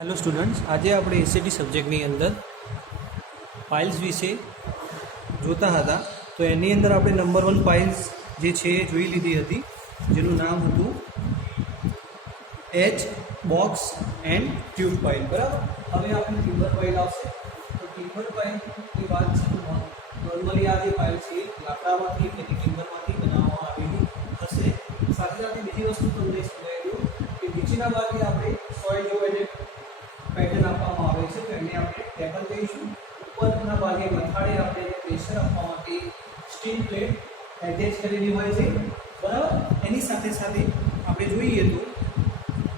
Hello students, आज આપણે SAT સબ્જેક્ટની અંદર પાઇલ્સ વિશે જોતા હતા। તો એની અંદર આપણે નંબર 1 પાઇલ્સ જે છે એ જોઈ લીધી હતી, જેનું નામ હતું H box and tube pile. બરાબર, હવે આપણે ટિમ્બર પાઇલ આવશે। તો ટિમ્બર પાઇલની વાત છે તો નોર્મલી આ જે પાઇલ છે લાકડામાંથી કે ટિમ્બરમાંથી બનાવવામાં આવેલી હશે। સાથે સાથે બીજી વસ્તુ તમને સમજાવી દઉં કે નીચેના ભાગે આપણે સોઇલ જો એને પેટર્ન આપવામાં આવે છે તો એને આપણે ટેબલ કહીશું। ઉપરના ભાગે મથાળે આપણે પ્રેશર આપવા માટે સ્ટીલ પ્લેટ એટેચ કરેલી હોય છે। બરાબર, એની સાથે સાથે આપણે જોઈએ તો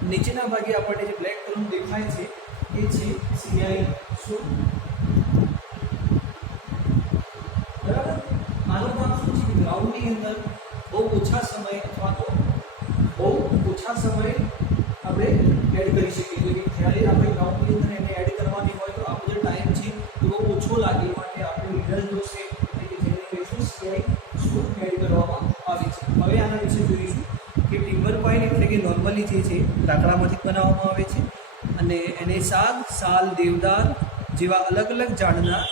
નીચેના ભાગે આપણને જે બ્લેક કલરનું દેખાય છે એ છે સીઆઈ શું। બરાબર, આનો કામ શું છે કે ગ્રાઉન્ડની અંદર બહુ ઓછા સમય અથવા તો બહુ ઓછા સમયે આપણે એડ કરી શકીએ। એટલે કે જ્યારે આપણે ગ્રાઉન્ડની અંદર એને એડ કરવાની હોય તો આપણો જે ટાઈમ છે એ બહુ ઓછો લાગે, માટે આપણે મિડલ જો છે એટલે કે જેને કહીશું સીઆઈ શું એડ કરવામાં આવે છે। હવે આના વિશે જોઈશું કે ટિમ્બર પાઇલ એટલે કે નોર્મલી જે છે લાકડામાંથી બનાવવામાં આવે છે અને એને સાગ, સાલ, દેવદાર જેવા અલગ અલગ ઝાડના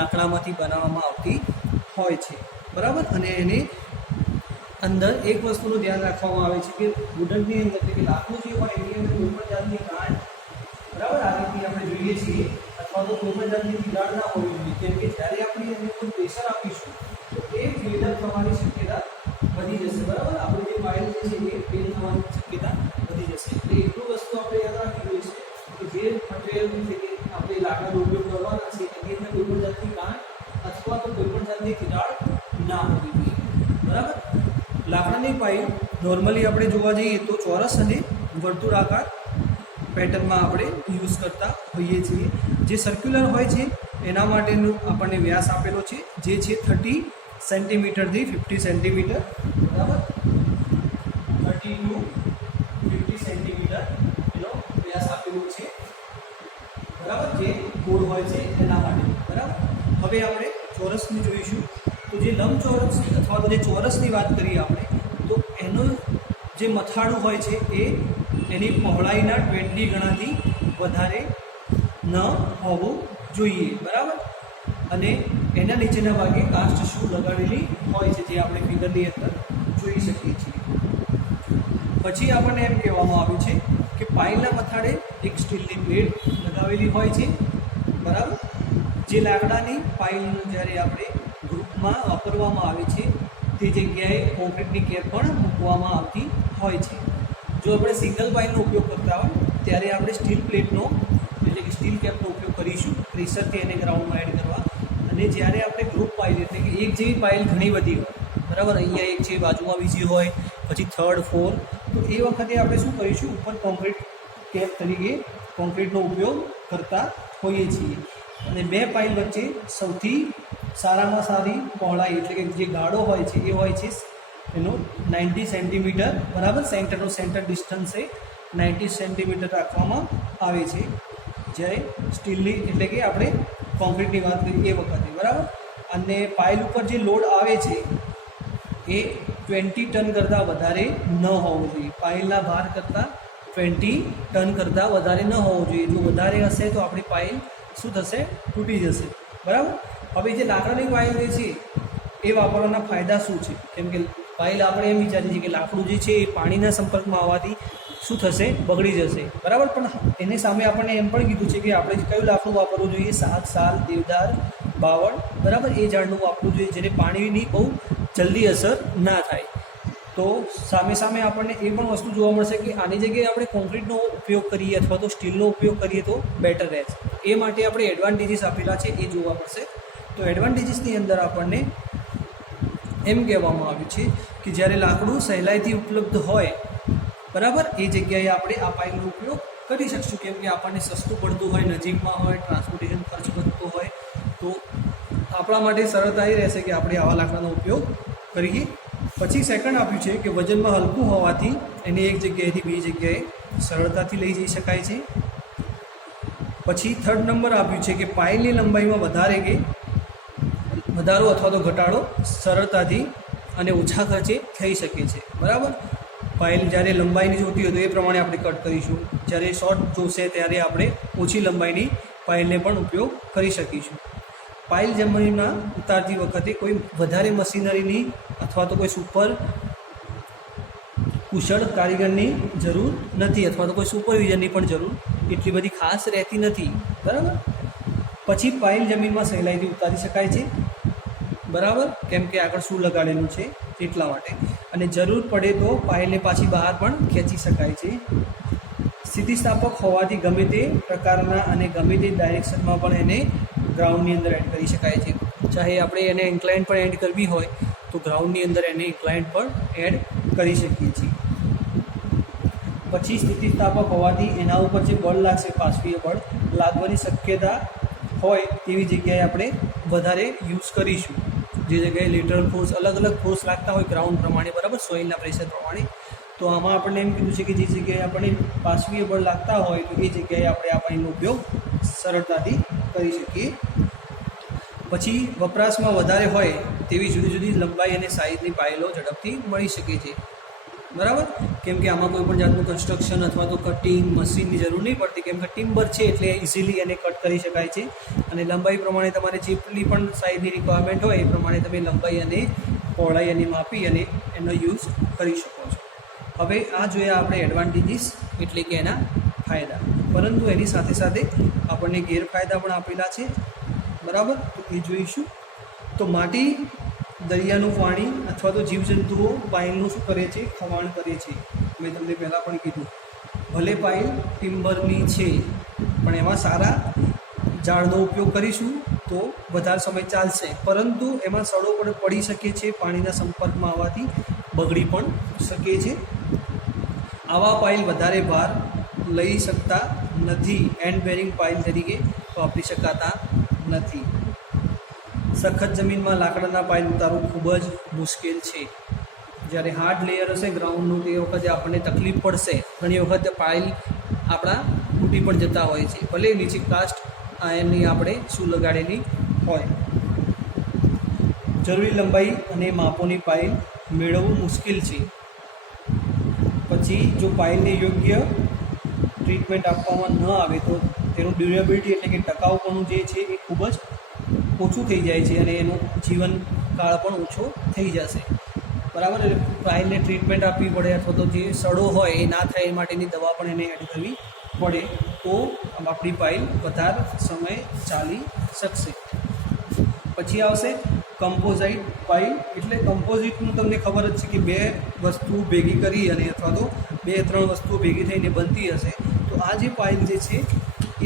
લાકડામાંથી બનાવવામાં આવતી હોય છે। બરાબર, અને એને અંદર એક વસ્તુનું ધ્યાન રાખવામાં આવે છે કે વુડનની અંદર એટલે કે લાકડું જે હોય એની અંદર કોઈ પણ જાતની ગાંઠ, બરાબર, આ રીતની આપણે જોઈએ છીએ, અથવા તો કોઈ પણ જાતની તિરાડ ના હોવી જોઈએ, કેમ કે જ્યારે આપણે એને કોઈ પ્રેશર આપીશું તો એ ફેલ્ડર થવાની શક્યતા વધી જશે। બરાબર, આપણે જે પાઇલ જે છે એ ફેલ થવાની શક્યતા વધી જશે। એટલે એટલું વસ્તુ આપણે યાદ રાખવી જોઈએ છે કે જે મટીરિયલ છે કે આપણે લાકડાનો ઉપયોગ કરવાના છે એની અંદર કોઈ પણ જાતની ગાંઠ અથવા તો કોઈ પણ જાતની તિરાડ ના હોવી જોઈએ। બરાબર, લાકડાની પાઇલ નોર્મલી આપણે જોવા જઈએ તો ચોરસ અને વર્તુળાકાર પેટર્નમાં આપણે યુઝ કરતા હોઈએ છીએ। જે સર્ક્યુલર હોય છે એના માટેનું આપણને વ્યાસ આપેલો છે જે છે 30 સેન્ટીમીટરથી 50 સેન્ટીમીટર। બરાબર, 30 to 50 સેન્ટીમીટર એનો વ્યાસ આપેલો છે। બરાબર, જે ગોળ હોય છે એના માટે। બરાબર, હવે આપણે ચોરસની જોઈશું। તો જે લંબચોરસ અથવા તો જે ચોરસની વાત કરીએ આપણે તો એનું જે મથાળું હોય છે એ એની પહોળાઈના 20 ગણાથી વધારે ન હોવું જોઈએ। બરાબર, અને એના નીચેના ભાગે કાસ્ટ શૂ લગાડેલી હોય છે જે આપણે ફિગરની અંદર જોઈ શકીએ છીએ। પછી આપણને એમ કહેવામાં આવ્યું છે કે પાઇલના મથાળે એક સ્ટીલની પ્લેટ લગાવેલી હોય છે। બરાબર, જે લાકડાની પાઇલ જ્યારે આપણે ગ્રુપમાં વાપરવામાં આવે છે તે જગ્યાએ કોન્ક્રીટની કેપ પણ મૂકવામાં આવતી હોય છે। જો આપણે સિંગલ પાઇલનો ઉપયોગ કરતા હોય ત્યારે આપણે સ્ટીલ પ્લેટનો એટલે કે સ્ટીલ કેપનો ઉપયોગ કરીશું પ્રેશરથી એને ગ્રાઉન્ડમાં એડ કરવા। અને જ્યારે આપણે ગ્રુપ પાઇલ એટલે કે એક જેવી પાઇલ ઘણી બધી હોય, બરાબર, અહીંયા એક છે, બાજુમાં બીજી હોય, પછી 3rd 4th, તો એ વખતે આપણે શું કરીશું ઉપર કોન્ક્રીટ કેપ તરીકે કોન્ક્રીટનો ઉપયોગ કરતા હોઈએ છીએ। અને બે પાઇલ વચ્ચે સૌથી સારામાં સારી પહોળાઈ એટલે કે જે ગાળો હોય છે એ હોય છે એનો 90 સેન્ટીમીટર। બરાબર, સેન્ટરનો સેન્ટર ડિસ્ટન્સ એ 90 સેન્ટીમીટર રાખવામાં આવે છે જ્યારે સ્ટીલની એટલે કે આપણે કોન્ક્રીટની વાત કરીએ એ વખતે। બરાબર, અને પાઇલ ઉપર જે લોડ આવે છે એ 20 ટન કરતાં વધારે ન હોવો જોઈએ। પાઇલના ભાર કરતાં 20 ટન કરતાં વધારે ન હોવો જોઈએ। જો વધારે હશે તો આપણી પાઇલ શું થશે, તૂટી જશે। બરાબર, હવે જે લાકડાની પાઇલ જે છે એ વાપરવાના ફાયદા શું છે, કેમ કે પાઇલ આપણે એમ વિચારીએ છીએ કે લાકડું જે છે એ પાણીના સંપર્કમાં આવવાથી શું થશે, બગડી જશે। બરાબર, પણ એની સામે આપણને એમ પણ કીધું છે કે આપણે કયું લાકડું વાપરવું જોઈએ, સાગ, સાલ, દેવદાર, બાવળ, બરાબર, એ ઝાડનું વાપરવું જોઈએ જેને પાણીની બહુ જલ્દી અસર ના થાય। તો સામે સામે આપણને એ પણ વસ્તુ જોવા મળશે કે આની જગ્યાએ આપણે કોન્ક્રીટનો ઉપયોગ કરીએ અથવા તો સ્ટીલનો ઉપયોગ કરીએ તો બેટર રહેશે। એ માટે આપણે એડવાન્ટેજીસ આપેલા છે એ જોવા પડશે। તો એડવાન્ટેજીસની અંદર આપણને એમ કહેવામાં આવ્યું છે કે જ્યારે લાકડું સહેલાઈથી ઉપલબ્ધ હોય, બરાબર, એ જગ્યાએ આપણે આ પાઇલનો ઉપયોગ કરી શકશું, કેમ કે આપણને સસ્તું પડતું હોય, નજીકમાં હોય, ટ્રાન્સપોર્ટેશન ખર્ચ બચતો હોય, તો આપણા માટે સરળતા એ રહેશે કે આપણે આવા લાકડાનો ઉપયોગ કરીએ। પછી સેકન્ડ આપ્યું છે કે વજનમાં હલકું હોવાથી એને એક જગ્યાએથી બીજી જગ્યાએ સરળતાથી લઈ જઈ શકાય છે। પછી 3rd નંબર આપ્યું છે કે પાઇલની લંબાઈમાં વધારો અથવા તો ઘટાડો સરળતાથી અને ઓછા ખર્ચે થઈ શકે છે। બરાબર, પાઇલ જ્યારે લંબાઈની જોતી હોય તો એ પ્રમાણે આપણે કટ કરીશું, જ્યારે શોર્ટ જોશે ત્યારે આપણે ઓછી લંબાઈની પાઇલને પણ ઉપયોગ કરી શકીશું. પાઇલ જમીનમાં ઉતારતી વખતે કોઈ વધારે મશીનરીની અથવા તો કોઈ સુપર કુશળ કારીગરની જરૂર નથી, અથવા તો કોઈ સુપરવિઝનની પણ જરૂર એટલી બધી ખાસ રહેતી નથી. બરાબર. પછી પાઇલ જમીનમાં સહેલાઈથી ઉતારી શકાય છે. બરાબર, કેમ કે આગળ શું લગાડેલું છે એટલા માટે. અને જરૂર પડે તો પાઇલને પાછી બહાર પણ ખેંચી શકાય છે. સ્થિતિસ્થાપક હોવાથી ગમે તે પ્રકારના અને ગમે તે ડાયરેક્શનમાં પણ એને ગ્રાઉન્ડની અંદર એડ કરી શકાય છે. ચાહે આપણે એને ઇન્ક્લાઇન પણ એડ કરવી હોય તો ગ્રાઉન્ડની અંદર એને ઇન્ક્લાઇન પણ એડ કરી શકીએ છીએ. પછી સ્થિતિસ્થાપક હોવાથી એના ઉપર જે બળ લાગશે, પાર્શ્વીય બળ લાગવાની શક્યતા હોય તેવી જગ્યાએ આપણે વધારે યુઝ કરીશું. જે જગ્યાએ લેટરલ ફોર્સ, અલગ અલગ ફોર્સ લાગતા હોય ગ્રાઉન્ડ પ્રમાણે, બરાબર, સોઇલના પ્રેશર પ્રમાણે. તો આમાં આપણને એમ કીધું છે કે જે જગ્યાએ આપણને પાર્શ્વીય બળ લાગતા હોય તો એ જગ્યાએ આપણે આ પાઇલનો ઉપયોગ સરળતાથી કરી શકીએ. પછી વપરાશમાં વધારે હોય તેવી જુદી જુદી લંબાઈ અને સાઇઝની પાઇલો ઝડપથી મળી શકે છે. બરાબર, કેમ કે આમાં કોઈ પણ જાતનું કન્સ્ટ્રક્શન અથવા તો કટિંગ મશીનની જરૂર નહીં પડતી, કેમ કે ટિમ્બર છે એટલે ઇઝીલી એને કટ કરી શકાય છે. અને લંબાઈ પ્રમાણે તમારે જેટલી પણ સાઇઝની રિક્વાયરમેન્ટ હોય એ પ્રમાણે તમે લંબાઈ અને પહોળાઈ એની માપી અને એનો યુઝ કરી શકો છો. હવે આ જોયા આપણે એડવાન્ટેજીસ એટલે કે એના ફાયદા, પરંતુ એની સાથે સાથે આપણને ગેરફાયદા પણ આપેલા છે. બરાબર, તો એ જોઈશું. તો માટી, દરિયાનું પાણી અથવા તો જીવજંતુઓ પાઇલનું શું કરે છે? ખવાણ કરે છે. મેં તમને પહેલાં પણ કીધું, ભલે પાઇલ ટિમ્બરની છે પણ એમાં સારા ઝાડનો ઉપયોગ કરીશું તો વધારે સમય ચાલશે, પરંતુ એમાં સડો પણ પડી શકે છે, પાણીના સંપર્કમાં આવવાથી બગડી પણ શકે છે. આવા પાઇલ વધારે ભાર લઈ શકતા નથી, એન્ડ બેરિંગ પાઇલ તરીકે વાપરી શકાતા નથી. સખત જમીનમાં લાકડાના પાઇલ ઉતારવું ખૂબ જ મુશ્કેલ છે. જ્યારે હાર્ડ લેયર હશે ગ્રાઉન્ડનું તે વખતે આપણને તકલીફ પડશે. ઘણી વખત પાઇલ આપણા તૂટી પણ જતા હોય છે, ભલે નીચે કાસ્ટ આયર્નની આપણે શું લગાડેલી હોય. જરૂરી લંબાઈ અને માપોની પાઇલ મેળવવું મુશ્કેલ છે. પછી જો પાઇલને યોગ્ય ટ્રીટમેન્ટ આપવામાં ન આવે તો તેનું ડ્યુરેબિલિટી એટલે કે ટકાઉપણું જે છે એ ખૂબ જ ઓછું થઈ જાય છે અને એનો જીવનકાળ પણ ઓછો થઈ જશે. બરાબર, એટલે પાઇલને ટ્રીટમેન્ટ આપવી પડે, અથવા તો જે સડો હોય એ ના થાય એ માટેની દવા પણ એને એડ કરવી પડે, તો આપણી પાઇલ વધારે સમય ચાલી શકશે. પછી આવશે કમ્પોઝાઇટ પાઇલ. એટલે કમ્પોઝિટનું તમને ખબર જ છે કે બે વસ્તુ ભેગી કરી અને અથવા તો 2-3 વસ્તુઓ ભેગી થઈને બનતી હશે. તો આ જે પાઇલ જે છે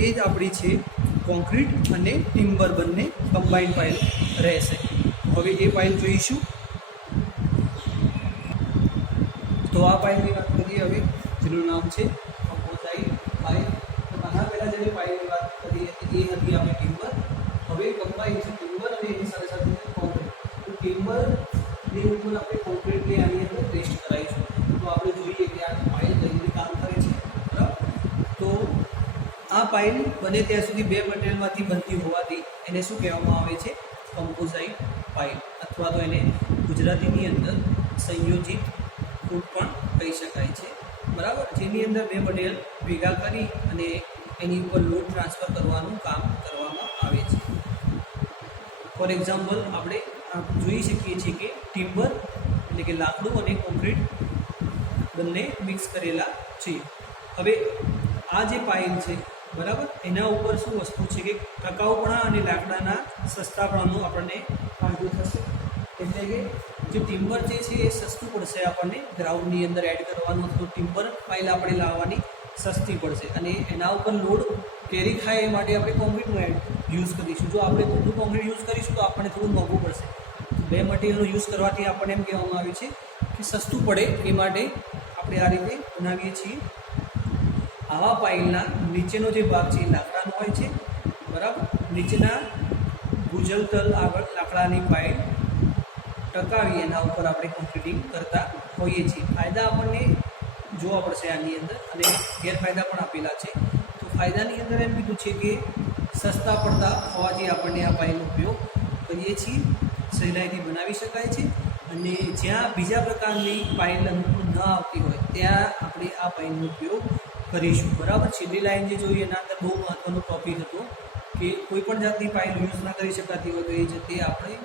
એ જ આપણી છે કોન્ક્રીટ અને ટિમ્બર બંને કમ્બાઇન્ડ પાઇલ રહેશે. હવે એ પાઇલ જોઈશું. તો આ પાઇલની વાત કરીએ હવે, જેનું નામ છે કમ્પોઝાઇટ પાઇલ. તો આના પહેલાં જેની પાઇલની વાત કરીએ એ હતી આપણે ટિમ્બર. હવે કમ્બાઇન્ડ છે ટિમ્બર અને એની સાથે સાથે કોન્ક્રીટ. તો ટિમ્બરની ઉપર આપણે કોન્ક્રીટને આની અંદર પેસ્ટ કરાવીશું. તો આપણે જોઈએ કે આ પાઇલ કઈ રીતે કામ કરે છે. બરાબર, તો આ પાઇલ બને ત્યાં સુધી બે મટીરિયલમાંથી બનતી હોવાથી એને શું કહેવામાં આવે છે? કમ્પોઝાઇટ પાઇલ, અથવા તો એને ગુજરાતીની અંદર સંયોજિત ફૂટ પણ કહી શકાય છે. બરાબર, જેની અંદર બે મટીરિયલ ભેગા કરી અને એની ઉપર લોડ ટ્રાન્સફર કરવાનું કામ કરવામાં આવે છે. ફોર એક્ઝામ્પલ આપણે જોઈ શકીએ છીએ કે ટિમ્બર એટલે કે લાકડું અને કોન્ક્રીટ બંને મિક્સ કરેલા છે. હવે આ જે પાઇલ છે, બરાબર, એના ઉપર શું વસ્તુ છે કે ટકાઉપણા અને લાકડાના સસ્તાપણાનો આપણને ફાયદો થશે. એટલે કે જે ટિમ્બર જે છે એ સસ્તું પડશે આપણને ગ્રાઉન્ડની અંદર એડ કરવાનું, તો ટિમ્બર પાઇલ આપણે લાવવાની સસ્તી પડશે અને એના ઉપર લોડ કેરી થાય એ માટે આપણે કોન્ક્રીટનો યુઝ કરીશું. જો આપણે ખોટું કોન્ક્રીટ યુઝ કરીશું તો આપણને થોડું મોંઘું પડશે. બે મટીરિયલનો યુઝ કરવાથી આપણને એમ કહેવામાં આવ્યું છે કે સસ્તું પડે, એ માટે આપણે આ રીતે બનાવીએ છીએ. આવા પાઇલના નીચેનો જે ભાગ છે એ લાકડાનો હોય છે. બરાબર, નીચેના ગુજલતલ આગળ લાકડાની પાઇલ ટકાવી એના ઉપર આપણે કોન્ક્રીટિંગ કરતા હોઈએ છીએ. ફાયદા આપણને જોવા પડશે આની અંદર અને ગેરફાયદા પણ આપેલા છે. તો ફાયદાની અંદર એમ કીધું છે કે સસ્તા પડતા હોવાથી આપણને આ પાઇલનો ઉપયોગ કરીએ છીએ, સહેલાઈથી બનાવી શકાય છે અને જ્યાં બીજા પ્રકારની પાઇલ અનુકૂળ ન આવતી હોય ત્યાં આપણે આ પાઇલનો ઉપયોગ કરીશું. બરાબર. છેલ્લી લાઈન જે જોઈએ એના અંદર બહુ મહત્ત્વનો ટોપિક હતો કે કોઈ પણ જાતની પાઇલ યુઝ ના કરી શકાતી હોય તો એ જતે આપણે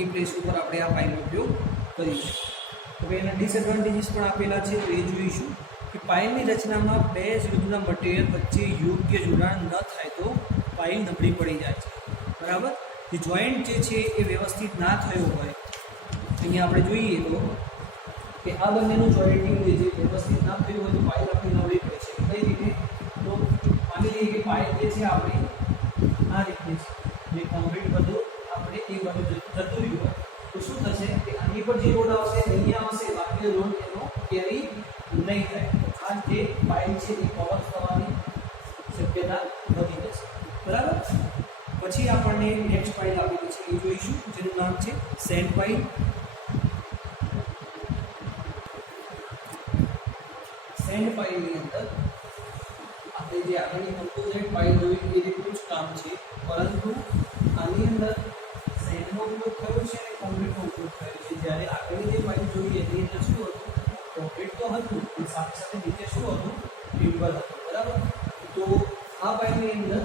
એ પ્લેસ ઉપર આપણે આ પાઇલનો ઉપયોગ કરીશું. હવે એના ડિસએડવાન્ટેજીસ પણ આપેલા છે તો એ જોઈશું કે પાઇલની રચનામાં બે જુદા મટીરિયલ વચ્ચે યોગ્ય જોડાણ ન થાય તો પાઇલ નબળી પડી જાય છે. બરાબર. જે જોઈન્ટ જે છે એ વ્યવસ્થિત ના થયો હોય, અહીંયા આપણે જોઈએ તો કે આ બંનેનું જોઈન્ટિંગ જે વ્યવસ્થિત ના થયું હોય તો પાઇલ આપણી નબળી પડે છે. કઈ રીતે? તો માની લઈએ કે પાઇલ જે છે આપણી આ રીતે જે કોન્ક્રીટ બધું આપણે એક બાજુ જતું રહ્યું હોય તો શું થશે કે આની પર જે લોડ આવશે અહીંયા આવશે, બાકી લોડ એનો કેરી નહીં થાય. આ જે પાઇલ છે એ કવર થવાની શક્યતા વધી જશે. બરાબર. પછી આપણને નેક્સ્ટ પાઇલ આપેલી છે એ જોઈશું, જેનું નામ છે સેન્ડ પાઇલ. સેન્ડ પાઇલની અંદર આપણે જે આગળની કમ્પોઝિટ પાઇલ જોઈ એ રીતનું જ કામ છે, પરંતુ આની અંદર સેન્ડનો ઉપયોગ થયો છે અને કોન્ક્રીટનો ઉપયોગ થયો છે. જ્યારે આગળની જે પાઇલ જોઈએ એની અંદર શું હતું? કોન્ક્રીટ તો હતું પણ સાથે સાથે નીચે શું હતું? ટિમ્બર હતું. બરાબર. તો આ પાઇલની અંદર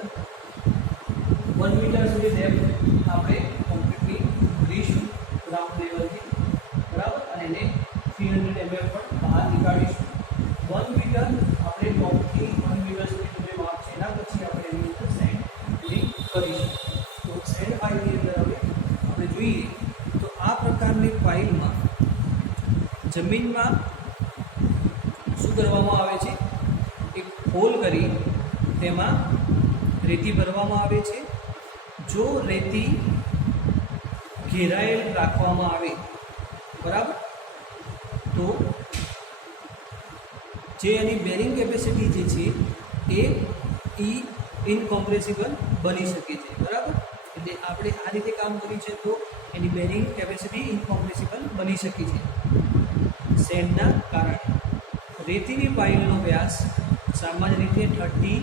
1 મીટર સુધી ડેપ્થ આપણે કોન્ક્રીટની કરીશું ગ્રાઉન્ડ લેવલથી. બરાબર. અને એને 300 mm પર બહાર નીકાળીશું. 1 મીટર આપણે ટોપથી 1 મીટર સુધી માપ છે, એના પછી આપણે એની અંદર સેન્ડ કરીશું. તો સેન્ડ પાઇલની અંદર હવે આપણે જોઈએ તો આ પ્રકારની પાઇલમાં જમીનમાં શું કરવામાં આવે છે? એક હોલ કરી તેમાં રેતી ભરવામાં આવે છે. જો રેતી ઘેરાયેલ રાખવામાં આવે, બરાબર, તો જે એની બેરિંગ કેપેસિટી જે છે એ ઇનકોમ્પ્રેસિબલ બની શકે છે. બરાબર. એટલે આપણે આ રીતે કામ કર્યું છે તો એની બેરિંગ કેપેસિટી ઇનકોમ્પ્રેસિબલ બની શકે છે સેન્ડના કારણે. રેતીની પાઇલનો વ્યાસ સામાન્ય રીતે 30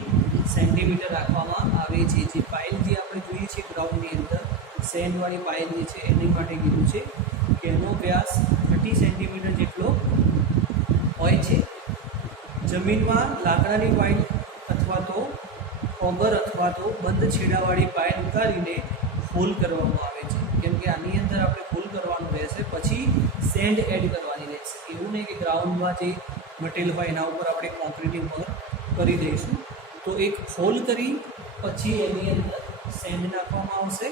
સેન્ટીમીટર રાખવામાં આવે છે. જે પાઇલ જે આપણે જોઈએ છીએ ગ્રાઉન્ડની અંદર સેન્ડવાળી પાઇલ જે છે એની માટે કીધું છે કે એનો વ્યાસ 30 સેન્ટીમીટર જેટલો હોય છે. જમીનમાં લાકડાની પાઇલ અથવા તો ઓગર અથવા તો બંધ છેડાવાળી પાઇલ ઉતારીને હોલ કરવામાં આવે છે. કેમ કે આની અંદર આપણે હોલ કરવાનું રહેશે, પછી સેન્ડ એડ કરવાની રહેશે. એવું નહીં કે ગ્રાઉન્ડમાં જે મટીરિયલ હોય એના ઉપર આપણે કોન્ક્રીટિંગ કરી દઈશું. તો એક હોલ કરી પછી એની અંદર સેન્ડ નાખવામાં આવશે.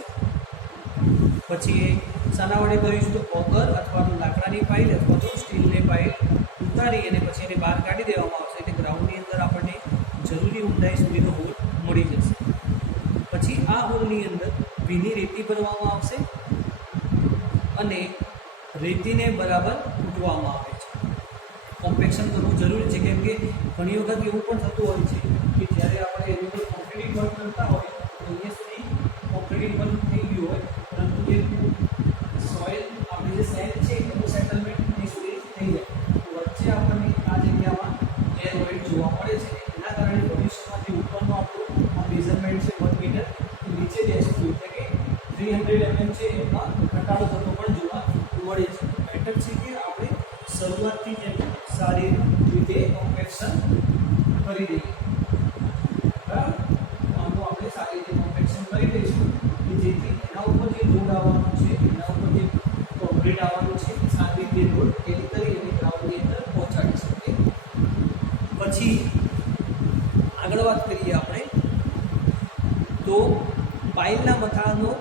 પછી એ શાના વડે કરીશું? તો ઓગર અથવા તો લાકડાની પાઇલ અથવા તો સ્ટીલની પાઇલ ઉતારી અને પછી એને બહાર કાઢી દેવામાં આવશે. એટલે ગ્રાઉન્ડની અંદર આપણને જરૂરી ઊંડાઈ સુધીનો હોલ મળી જશે. પછી આ હોલની અંદર ભીની રેતી ભરવામાં આવશે અને રેતીને બરાબર કૂટવામાં આવે છે. કોમ્પેક્શન કરવું જરૂરી છે, કેમ કે ઘણી વખત એવું પણ થતું હોય છે કે જ્યારે આપણે એની ઉપર કોન્ક્રીટિંગ વર્ક કરતા હોય તો અહીંયા સુધી કોન્ક્રીટિંગ વર્ક થઈ ગયું હોય, પરંતુ જે સોઇલ આપણી જે સેન્ડ છે એનું સેટલમેન્ટ અહીં સુધી થઈ જાય તો વચ્ચે આપણને આ જગ્યામાં એર વોઇડ જોવા મળે છે. એના કારણે ભવિષ્યમાં જે ઉપરનો આપણું આ મેઝરમેન્ટ છે 1 મીટર નીચે જશે, એટલે કે 300 mm છે એમાં ઘટાડો થતો પણ જોવા મળે છે. બેટર છે કે આપણે શરૂઆતથી જ સારી રીતે કોમ્પેક્શન કરી દઈએ. બરાબર. આનું આપણે સારી રીતે કોમ્પેક્શન કરી દઈશું કે જેથી એના ઉપર જે લોડ આવવાનું છે, એના ઉપર જે કોન્ક્રીટ આવવાનું છે, સારી રીતે લોડ કેરી કરી અને ગ્રાઉન્ડની અંદર પહોંચાડી શકીએ. પછી આગળ વાત કરીએ આપણે તો પાઇલના મથાળાનો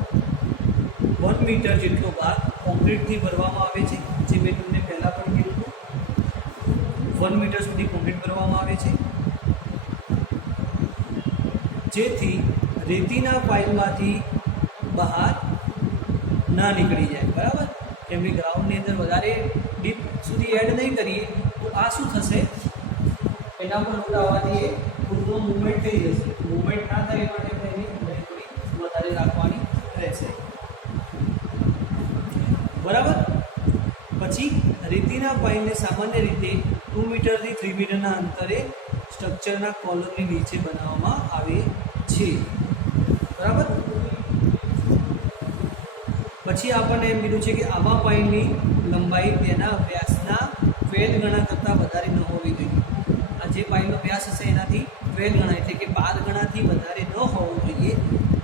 1 મીટર જેટલો ભાગ કોન્ક્રીટથી ભરવામાં આવે છે. જે મેં તમને પહેલાં પણ કીધું હતું, 1 મીટર સુધી કોન્ક્રીટ ભરવામાં આવે છે, જેથી રેતીના પાઇલમાંથી બહાર ના નીકળી જાય. બરાબર. કેમ કે ગ્રાઉન્ડની અંદર વધારે ડીપ સુધી એડ નહીં કરીએ તો આ શું થશે? એના પર લોડ આવવાથી એ પૂરતો મૂવમેન્ટ થઈ જશે. મૂવમેન્ટ ના થાય એ માટે એની ઊંડાઈ થોડી વધારે રાખવાની રહેશે. બરાબર. પછી રેતીના પાઇલને સામાન્ય રીતે 2 મીટરથી 3 મીટરના અંતરે સ્ટ્રક્ચરના કોલમની નીચે બનાવવામાં આવે છે. બરાબર. પછી આપણને એમ કીધું છે કે આવા પાઇલની લંબાઈ તેના વ્યાસના 12 ગણા કરતાં વધારે ન હોવી જોઈએ. આ જે પાઇલનો વ્યાસ હશે એનાથી 12 ગણા એટલે કે 12 ગણાથી વધારે ન હોવો જોઈએ.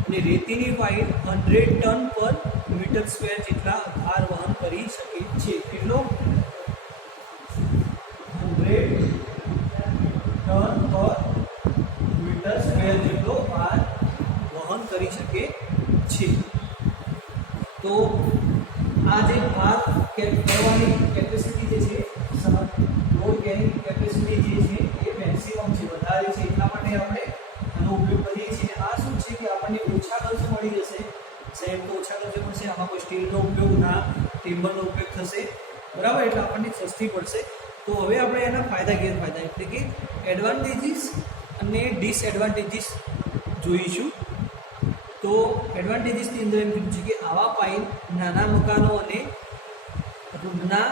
અને રેતીની પાઇલ 100 ટન પર મીટર સ્ક્વેર જેટલા ભાર વહન કરી શકે છે. કેટલો? 100 ટન પર મીટર સ્ક્વેર જેટલો ભાર વહન કરી શકે છે. તો આ જે ભાર કરવાની કેપેસિટી જે છે, લોડ કેરિંગ કેપેસિટી જે છે એ મેક્સિમમ છે, વધારે છે, એટલા માટે આપણે આનો ઉપયોગ કરીએ છીએ. આ શું છે કે આપણને ઓછા ખર્ચ મળી જશે. સાહેબ તો ઓછા ખર્ચે મળશે, આમાં કોઈ સ્ટીલનો ઉપયોગ ના ટિમ્બરનો ઉપયોગ થશે, બરાબર, એટલે આપણને સસ્તી પડશે. તો હવે આપણે એના ફાયદા ગેરફાયદા એટલે કે એડવાન્ટેજીસ અને ડિસએડવાન્ટેજીસ જોઈશું. તો એડવાન્ટેજીસની અંદર એમ કીધું છે કે આવા પાઇપ નાના મકાનો અને રોડના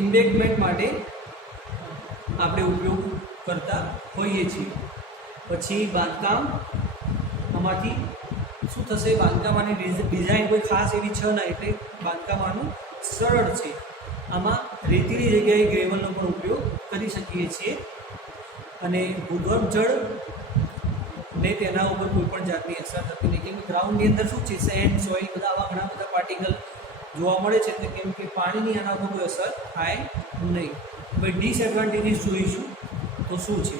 ઇમ્બેકમેન્ટ માટે આપણે ઉપયોગ કરતા હોઈએ છીએ. પછી બાંધકામ, આમાંથી શું થશે, બાંધકામ આની ડિઝાઇન કોઈ ખાસ એવી છે ના, એટલે બાંધકામ આનું સરળ છે. આમાં રેતીની જગ્યાએ ગ્રેવલનો પણ ઉપયોગ કરી શકીએ છીએ. અને ભૂગર્ભ જળ ને તેના ઉપર કોઈ પણ જાતની અસર થતી નહીં, કેમ કે ગ્રાઉન્ડની અંદર શું છે, સેન્ડ, સોઇલ, બધા આવા ઘણા બધા પાર્ટિકલ જોવા મળે છે, તો કેમ કે પાણીની આના ઉપર કોઈ અસર થાય નહીં. હવે ડિસએડવાન્ટેજીસ જોઈશું તો શું છે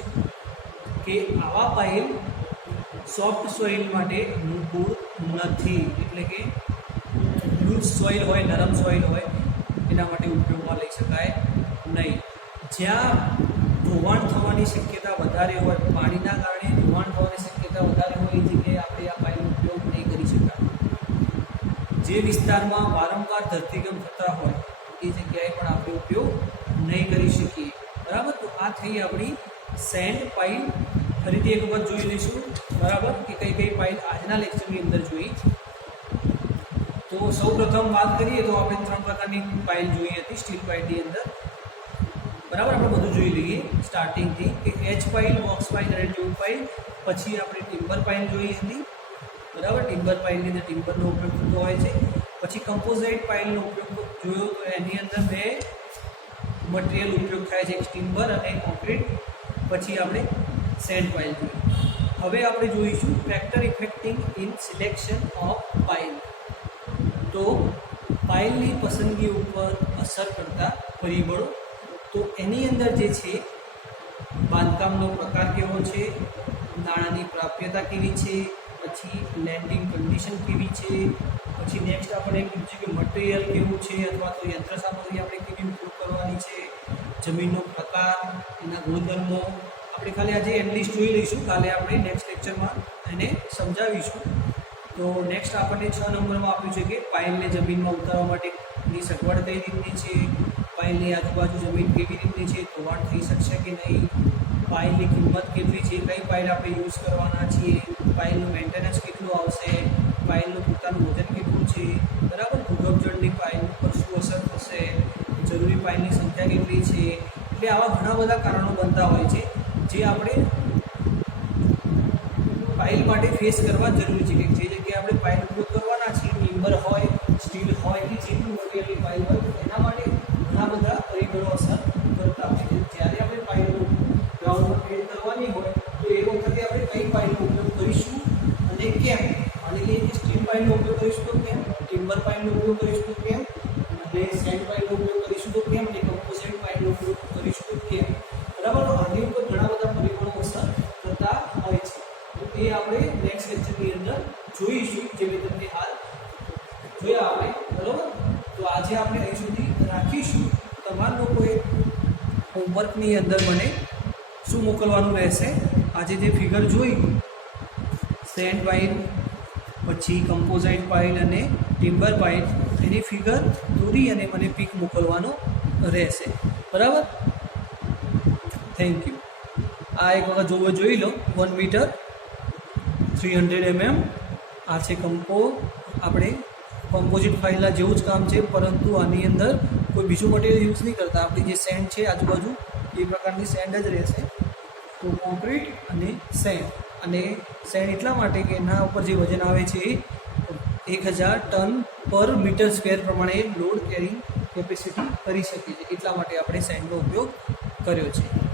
કે આવા પાઇપ સોફ્ટ સોઇલ માટે અનુકૂળ નથી, એટલે કે લૂઝ સોઇલ હોય, નરમ સોઇલ હોય, એના માટે ઉપયોગમાં લઈ શકાય નહીં. જ્યાં ધોવાણ થવાની શક્યતા વધારે હોય, પાણીના કારણે ધોવાણ થવાની શક્યતા વધારે હોય, એ જગ્યાએ આપણે આ પાઇપનો ઉપયોગ નહીં કરી શકાય. જે વિસ્તારમાં વારંવાર ધરતીકંપ થતા હોય એ જગ્યાએ પણ આપણે ઉપયોગ નહીં કરી શકીએ, બરાબર. તો આ થઈ આપણી સેન્ડ પાઇપ. ફરીથી એક વખત જોઈ લઈશું, બરાબર, કે કઈ કઈ પાઇપ આજના લેક્ચરની અંદર જોઈ. તો સૌ પ્રથમ વાત કરીએ તો આપણે 3 પ્રકારની પાઇલ જોઈ હતી સ્ટીલ પાઇલની અંદર, બરાબર. આપણે બધું જોઈ લઈએ સ્ટાર્ટિંગથી, કે એચ પાઇલ, બોક્સ પાઇલ અને ટ્યુબ પાઇલ. પછી આપણે ટિમ્બર પાઇલ જોઈ હતી, બરાબર. ટિમ્બર પાઇલની અંદર ટિમ્બરનો ઉપયોગ થતો હોય છે. પછી કમ્પોઝાઇટ પાઇલનો ઉપયોગ જોયો તો એની અંદર 2 મટીરિયલ ઉપયોગ થાય છે, એક ટિમ્બર અને કોન્ક્રીટ. પછી આપણે સેન્ડ પાઇલ જોઈ. હવે આપણે જોઈશું factor affecting in selection of pile. તો પાઇલની પસંદગી ઉપર અસર કરતા પરિબળો, તો એની અંદર જે છે બાંધકામનો પ્રકાર કેવો છે, નાણાંની પ્રાપ્યતા કેવી છે, પછી લેન્ડિંગ કન્ડિશન કેવી છે, પછી નેક્સ્ટ આપણે એમ કીધું છે કે મટીરિયલ કેવું છે અથવા તો યંત્ર સામગ્રી આપણે કેવી ઉપયોગ કરવાની છે, જમીનનો પ્રકાર, એના ગુણધર્મો. આપણે ખાલી આજે એટલીસ્ટ જોઈ લઈશું, કાલે આપણે નેક્સ્ટ લેક્ચરમાં એને સમજાવીશું. તો નેક્સ્ટ આપણને 6 નંબરમાં આપ્યું છે કે પાઇલને જમીનમાં ઉતારવા માટેની સગવડ કઈ રીતની છે, પાઇલની આજુબાજુ જમીન કેવી રીતની છે, ધોવાણ થઈ શકશે કે નહીં, પાઇલની કિંમત કેટલી છે, કઈ પાઇલ આપણે યુઝ કરવાના છીએ, પાઇલનું મેન્ટેનન્સ કેટલું આવશે, પાઇલનું પોતાનું વજન કેટલું છે, બરાબર. ભૂગર્ભ જળની પાઇલ ઉપર શું અસર થશે, જરૂરી પાઇલની સંખ્યા કેટલી છે. એટલે આવા ઘણા બધા કારણો બનતા હોય છે જે આપણે પાઇલ માટે ફેસ કરવા જરૂરી છે. કે જે જગ્યાએ આપણે પાઇલ ઉપયોગ કરવાના છીએ, ટિમ્બર હોય, સ્ટીલ હોય, કે જેટલું મટીરિયલની પાઇલ હોય, તો એના માટે ઘણા બધા પરિબળો અસર કરતા હોય છે. જ્યારે આપણે પાઇલનો ગ્રાઉન્ડમાં ફેડ કરવાની હોય તો એ વખતે આપણે કઈ પાઇલનો ઉપયોગ કરીશું અને કેમ, અને કે સ્ટીલ પાઇલનો ઉપયોગ કરીશું તો કેમ, ટિમ્બર પાઇલનો ઉપયોગ કરીશું તો કેમ, અને સેન્ડ પાઇલનો ઉપયોગ કરીશું તો કેમ, અને કમ્પોઝાઇટ પાઇલનો ઉપયોગ કરીશું તો કેમ, બરાબર. આની ઉપર ઘણા બધા પરિબળો અસર કરતા હોય છે. એ આપણે નેક્સ્ટ લેક્ચરની અંદર જોઈશું, જે મેં તમને હાલ જોયા આપણે, બરાબર. તો આજે આપણે અહીં સુધી રાખીશું. તમારા લોકોએ હોમવર્કની અંદર મને શું મોકલવાનું રહેશે, આજે જે ફિગર જોઈ સેન્ડ પાઇલ, પછી કમ્પોઝાઇટ પાઇલ અને ટિમ્બર પાઇલ, એની ફિગર દોરી અને મને પિક મોકલવાનો રહેશે, બરાબર. Thank you. આ એક વખત જોઈ લો. 1 મીટર 300 mm. આ છે આપણે કમ્પોઝિટ ફાઇલના જેવું જ કામ છે, પરંતુ આની અંદર કોઈ બીજું મટીરિયલ યુઝ નહીં કરતા. આપણી જે સેન્ડ છે આજુબાજુ એ પ્રકારની સેન્ડ જ રહેશે. તો કોન્ક્રીટ અને સેન્ડ એટલા માટે કે એના ઉપર જે વજન આવે છે એ 1000 ટન પર મીટર સ્ક્વેર પ્રમાણે લોડ કેરિંગ કેપેસિટી કરી શકીએ છીએ. એટલા માટે આપણે સેન્ડનો ઉપયોગ કર્યો છે.